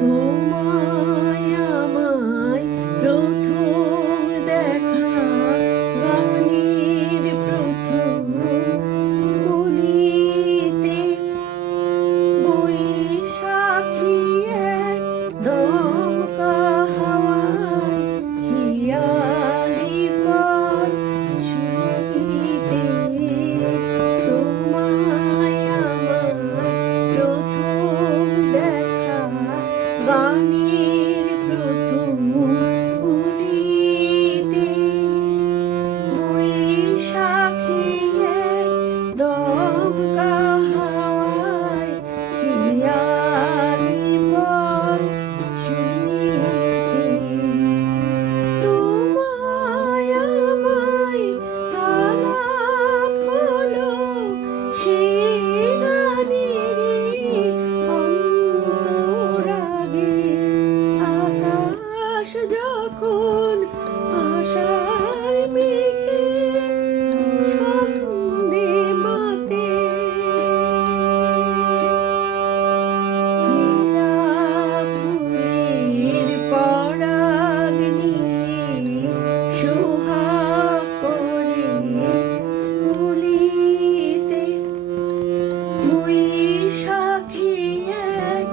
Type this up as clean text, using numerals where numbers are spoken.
তোমায় আমায় প্রথম দেখা গানের প্রথম কলিতে বৈশাখী এক দমকা হাওয়ায় খেয়ালি পথ ছুঁইতে তোমায় আমায় প্রথম দেখা গানের প্রথম কলিতে বৈশাখী এক দমকা হাওয়ায় খেয়ালি পথ ছুঁইতে তোমায় আমায় আলাপ হলো সে গানেরই অন্তরাগে আকাশ যখন আশার মেঘে ছন্দে মাতে নীলা ফুলের পরাগ নিয়ে সোহাগ করে কলিতে বৈশাখী এক